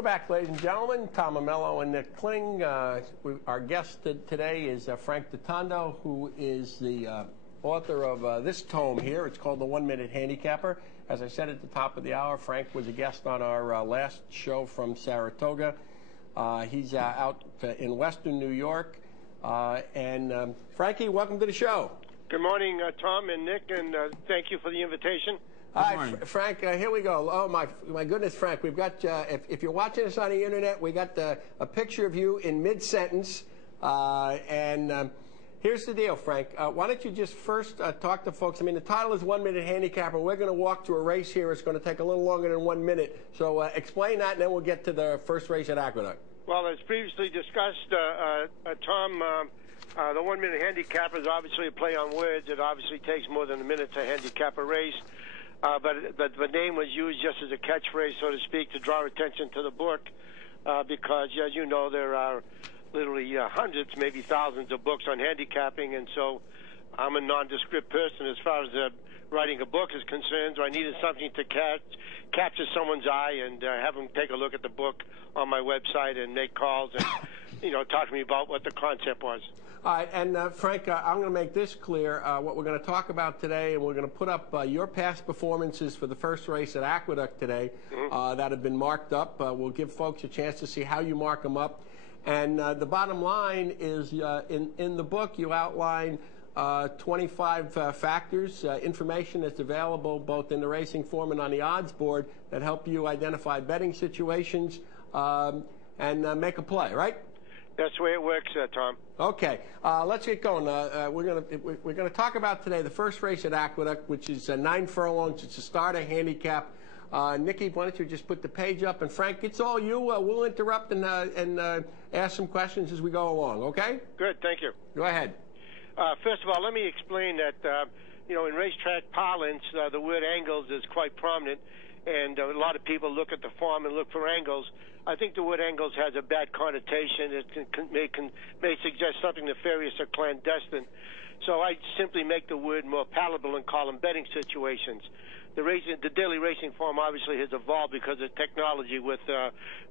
We're back, ladies and gentlemen. Tom Amello and Nick Kling. Our guest today is Frank DiTondo, who is the author of this tome here. It's called The 1 Minute Handicapper. As I said at the top of the hour, Frank was a guest on our last show from Saratoga. He's out in western New York. Frankie, welcome to the show. Good morning, Tom and Nick, and thank you for the invitation. All right, Frank, here we go. Oh, my goodness, Frank, we've got, if you're watching us on the internet, we got a picture of you in mid-sentence. Here's the deal, Frank. Why don't you just first talk to folks? I mean, the title is 1 Minute Handicapper. We're going to walk through a race here. It's going to take a little longer than 1 minute. So explain that, and then we'll get to the first race at Aqueduct. Well, as previously discussed, Tom, the 1 Minute Handicapper is obviously a play on words. It obviously takes more than a minute to handicap a race. But the name was used just as a catchphrase, so to speak, to draw attention to the book, because, as you know, there are literally hundreds, maybe thousands of books on handicapping, and so I'm a nondescript person as far as writing a book is concerned, so I needed something to capture someone's eye and have them take a look at the book on my website and make calls and, talk to me about what the concept was. All right, and Frank, I'm going to make this clear. What we're going to talk about today, and we're going to put up your past performances for the first race at Aqueduct today that have been marked up. We'll give folks a chance to see how you mark them up. And the bottom line is in the book you outline 25 factors, information that's available both in the racing form and on the odds board that help you identify betting situations and make a play, right? That's the way it works, Tom. Okay, let's get going. We're gonna talk about today the first race at Aqueduct, which is 9 furlongs. It's a starter handicap. Nikki, why don't you just put the page up? And Frank, it's all you. We'll interrupt and ask some questions as we go along. Okay? Good. Thank you. Go ahead. First of all, let me explain that in racetrack parlance, the word angles is quite prominent, and a lot of people look at the form and look for angles. I think the word angles has a bad connotation. It may suggest something nefarious or clandestine. So I simply make the word more palatable and call them betting situations. The daily racing form obviously has evolved because of technology with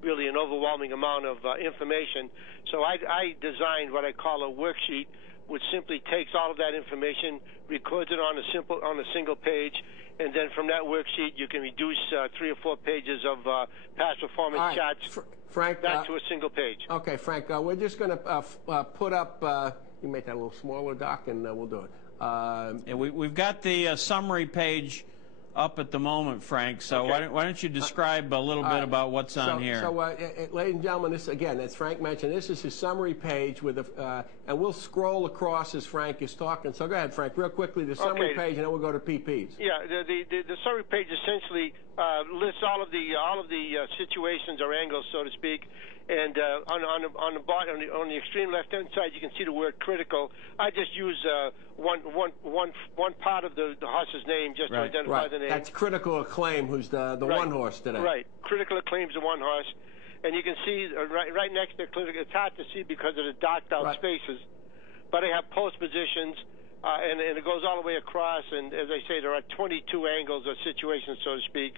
really an overwhelming amount of information. So I designed what I call a worksheet, which simply takes all of that information, records it on a single page, and then from that worksheet you can reduce 3 or 4 pages of past performance charts Frank, back to a single page. Okay, Frank, we're just going to put up, you make that a little smaller, Doc, and we'll do it. Yeah, we've got the summary page up at the moment, Frank, so okay. Why don't you describe a little bit about what's on here? So, ladies and gentlemen, this, again, as Frank mentioned, this is his summary page with and we'll scroll across as Frank is talking. So go ahead, Frank, real quickly, the summary page, and then we'll go to PPs. Yeah, the summary page essentially lists all of the situations or angles, so to speak. And on the bottom, on the extreme left-hand side, you can see the word critical. I just use one part of the horse's name just to identify the name. That's Critical Acclaim, who's the one horse today. Right. Critical Acclaim's the one horse. And you can see right next to Critical, it's hard to see because of the darked out spaces. But I have post positions, and it goes all the way across. And as I say, there are 22 angles or situations, so to speak.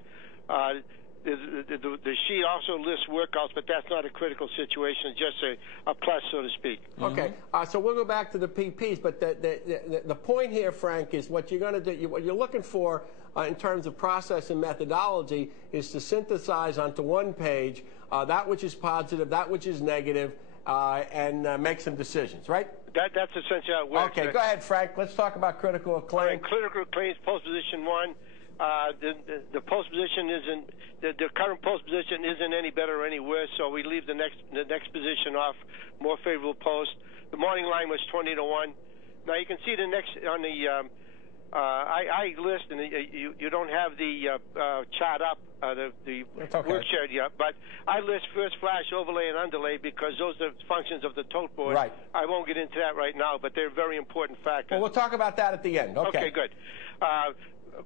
The sheet also lists workouts, but that's not a critical situation, just a plus, so to speak. Okay, so we'll go back to the PPs, but the point here, Frank, is what you're going to do, what you're looking for in terms of process and methodology is to synthesize onto one page that which is positive, that which is negative, and make some decisions, right? That's essentially how it works. Okay, go ahead, Frank. Let's talk about Critical Acclaim. Critical Acclaim's post position 1. The post position isn't the current post position isn't any better or any worse, so we leave the next position off, more favorable post. The morning line was 20-1. Now you can see the next on the I list, and you don't have the chart up, the Worksheet yet, but I list first flash, overlay, and underlay because those are functions of the tote board. Right. I won't get into that right now, but they're very important factors. Well, we'll talk about that at the end. Okay, good.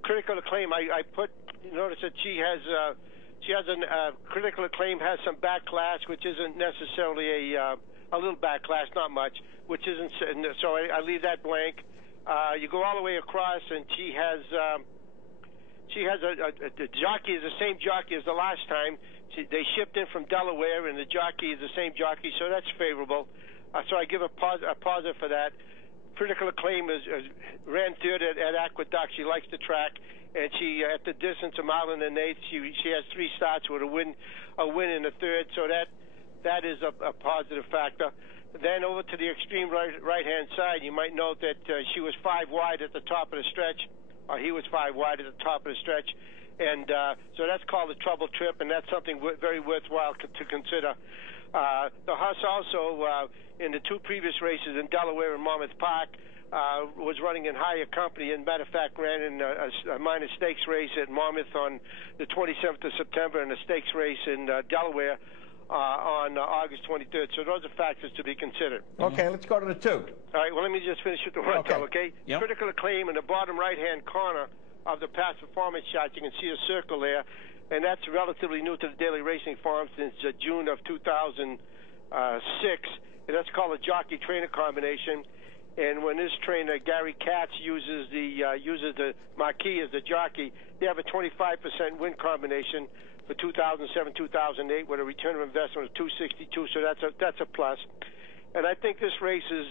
Critical Acclaim, I put, notice that she has Critical Acclaim has some backlash, which isn't necessarily a little backlash, not much, which isn't, so I leave that blank. You go all the way across, and she She has the jockey is the same jockey as the last time. They shipped in from Delaware, and the jockey is the same jockey, so that's favorable. So I give a positive for that. Critical Acclaim ran third at Aqueduct. She likes the track, and she at the distance of mile and an eighth. She has 3 starts with a win in the third, so that is a positive factor. Then over to the extreme right-hand side, you might note that she was 5 wide at the top of the stretch, or he was 5 wide at the top of the stretch, and so that's called a trouble trip, and that's something very worthwhile to consider. The horse also, in the 2 previous races in Delaware and Monmouth Park, was running in higher company, and matter of fact ran in a minor stakes race at Monmouth on the 27th of September and a stakes race in Delaware on August 23rd. So those are factors to be considered. Okay, let's go to the 2. All right, well, let me just finish with the 1, okay? Yep. Critical Acclaim in the bottom right-hand corner of the past performance chart. You can see a circle there, and that's relatively new to the Daily Racing Farm since June of 2006, and that's called a jockey-trainer combination. And when this trainer, Gary Katz, uses the Marquis as the jockey, they have a 25% win combination for 2007-2008 with a return of investment of 262. So that's a plus. And I think this race is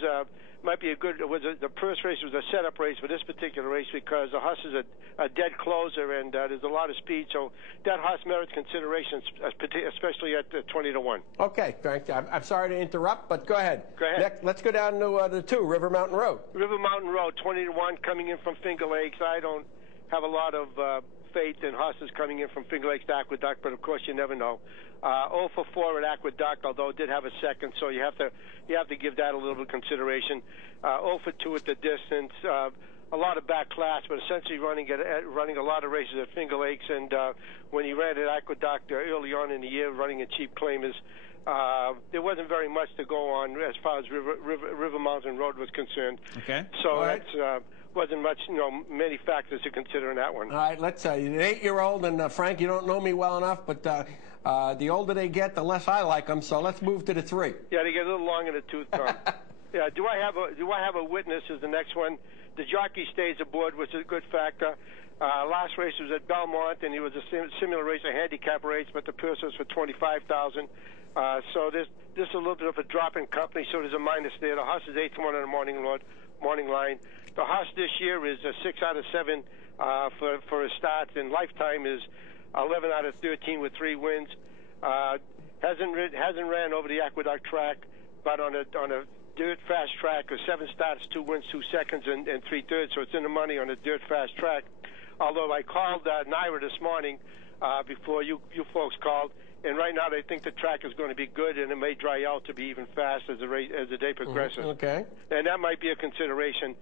might be a good. The first race was a setup race for this particular race because the horse is a dead closer and there's a lot of speed. So that horse merits consideration, especially at 20-1. Okay, Frank. I'm sorry to interrupt, but go ahead. Go ahead. Let's go down to the 2, River Mountain Road. River Mountain Road, 20-1, coming in from Finger Lakes. I don't have a lot of faith in horses coming in from Finger Lakes to Aqueduct, but of course you never know. 0 for 4 at Aqueduct, although it did have a second, so you have to give that a little bit of consideration. 0 for 2 at the distance. A lot of back class, but essentially running a lot of races at Finger Lakes, and when he ran at Aqueduct early on in the year, running a cheap claimers, there wasn't very much to go on as far as River Mountain Road was concerned. Okay. So that's wasn't much, many factors to consider in that one. All right, let's say an 8-year-old, and Frank, you don't know me well enough, but the older they get, the less I like them. So let's move to the 3. Yeah, they get a little long in the tooth, Tom. Yeah. Do I have a witness? Is the next one. The jockey stays aboard, which is a good factor. Last race was at Belmont, and it was a similar race, a handicap race, but the purse was for $25,000. So there's a little bit of a drop in company, so there's a minus there. The horse is 8-1 on the morning line. The horse this year is 6 out of 7 for his starts, and lifetime is 11 out of 13 with 3 wins. Hasn't ran over the Aqueduct track, but on a dirt fast track with 7 starts, 2 wins, 2 seconds, and 3/3. So it's in the money on a dirt fast track. Although I called Naira this morning before you folks called, and right now they think the track is going to be good, and it may dry out to be even fast as the day progresses. Okay. And that might be a consideration.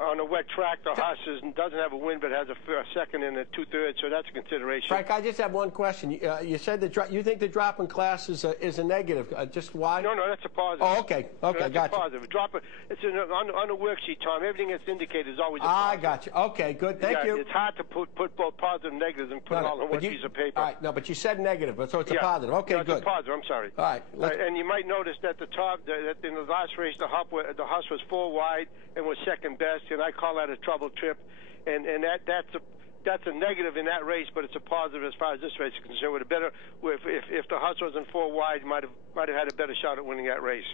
On a wet track, the horse doesn't have a win, but has a second and a 2/3, so that's a consideration. Frank, I just have one question. You said that you think the drop in class is a negative. Just why? No, that's a positive. Oh, okay. Okay, that's gotcha. a positive. It's on the worksheet, Tom. Everything that's indicated is always a positive. I got you. Okay, good. Thank you. It's hard to put both positive and negatives and put it all on one piece of paper. All right, no, but you said negative, so it's a positive. Okay, no, good. It's a positive. I'm sorry. All right. And you might notice that the top, that in the last race, the horse was 4 wide and was second best, and I call that a trouble trip, and that's a negative in that race, but it's a positive as far as this race is concerned. With a better, if the horse wasn't 4 wide, might have had a better shot at winning that race.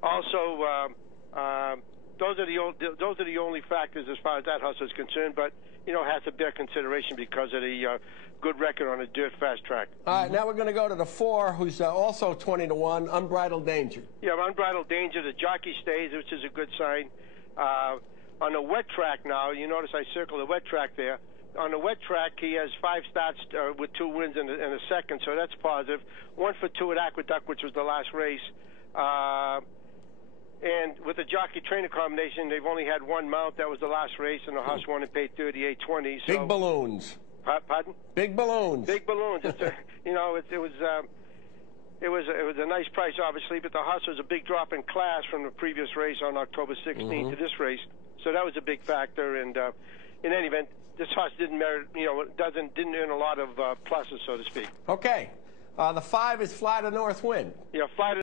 Also, those are the only factors as far as that horse is concerned, but has to bear consideration because of the good record on a dirt fast track. All right, now we're going to go to the 4, who's also 20-1, Unbridled Danger. Yeah, Unbridled Danger. The jockey stays, which is a good sign. On a wet track now, you notice I circled the wet track there. On the wet track, he has 5 starts with 2 wins and a second, so that's positive. 1 for 2 at Aqueduct, which was the last race. And with the jockey-trainer combination, they've only had 1 mount. That was the last race, and the horse won and paid $38.20. So, big balloons. Pardon? Big balloons. Big balloons. It's it was a nice price, obviously, but the horse was a big drop in class from the previous race on October 16th to this race. So that was a big factor, and in any event, this horse didn't merit, didn't earn a lot of pluses, so to speak. Okay. The 5 is Fly to North Wind. Yeah, Fly to